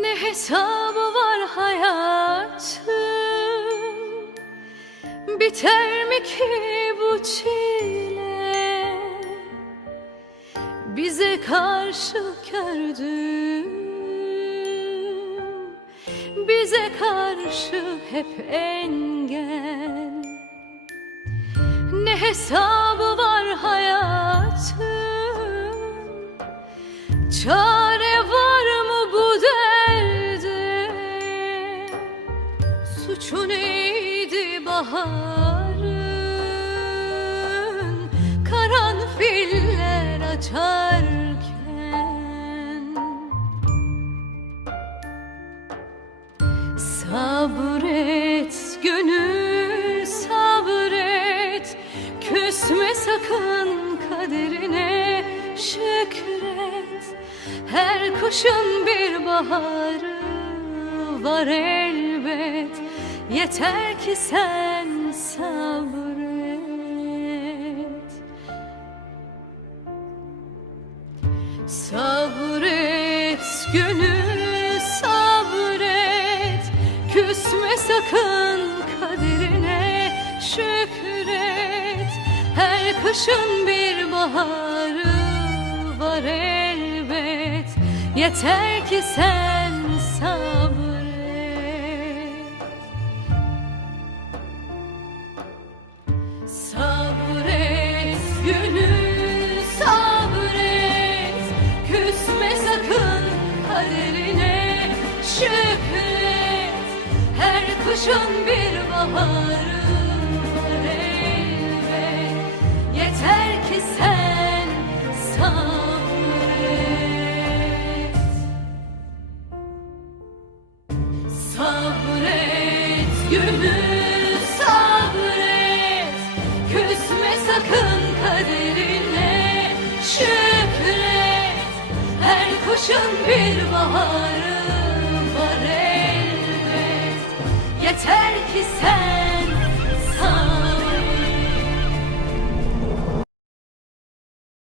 Ne hesabı var hayatın? Biter mi ki bu çile? Bize karşı kördün Bize karşı hep engel. Ne hesabı var hayatın? Çare baharın Karanfiller açarken Sabret gönül sabret. Küsme sakın kaderine şükret. Her kuşun bir baharı var elbet Yeter ki sen sabret. Sabret gönül sabret. Küsme sakın kaderine şükret. Her kışın bir baharı var elbet. Yeter ki sen sabret şükret Her kışın bir baharı var elbet. Yeter ki sen sabret. Sabret gönül sabret. Küsme sakın kaderine şükret. Her kuşun bir baharı